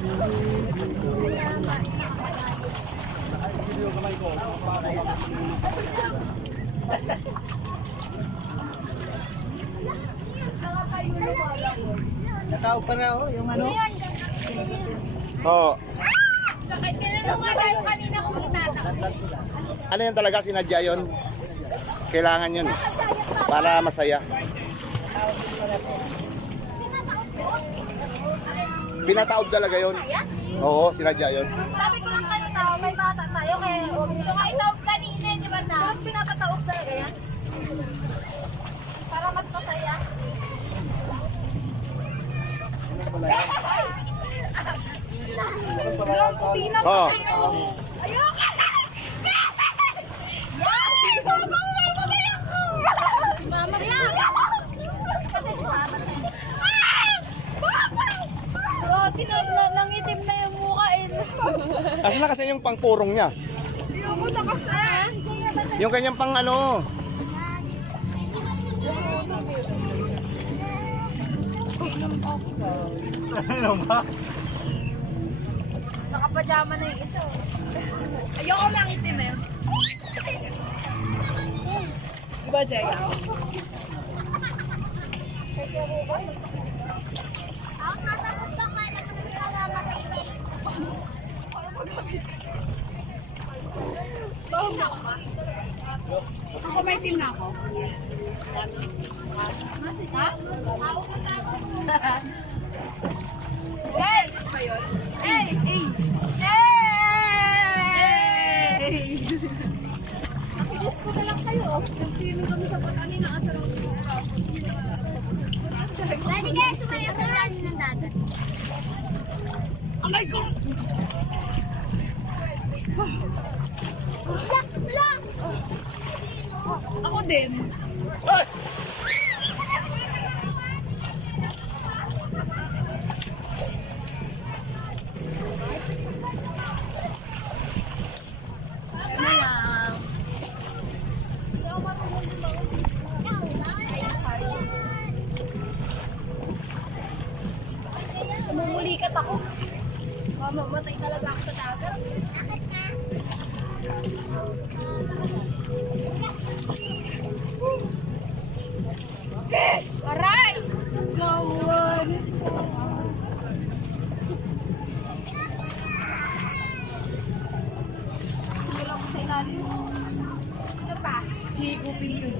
Nakaw pa na yung ano. Oo. Bakit tinanong tayo kanina kung itatak? Ano yan talaga, sinadya yun? Kailangan yun para masaya. Pinataob talaga yun. Oo, sinadya yun. Sabi ko lang kanina, may bata tayo kaya gusto ka itaob kanina, di ba na? Pinapataob talaga yan. Para mas masaya. Oo. Ayoko! Mama lang! Nangitim na yung mukha eh. Kasi na kasi yung pangpurong niya. Ayoko na kasi. Yung kanyang pang ano. Ano ba? Nakapajama na yung isa. Ayoko mangitim eh. Diba, Jaya? Ako may team na ako. Ha? Hey! Hey! Hey! Hey! Nakilis ko na lang kayo. Nag-swimming kami sa patani na asarang Pwede kayo sumayo sa ilalim ng dagat. Oh my God! Wala! Ako din. Mumulikat ako. Mamamatay talaga ako sa dagat. Bakit ka?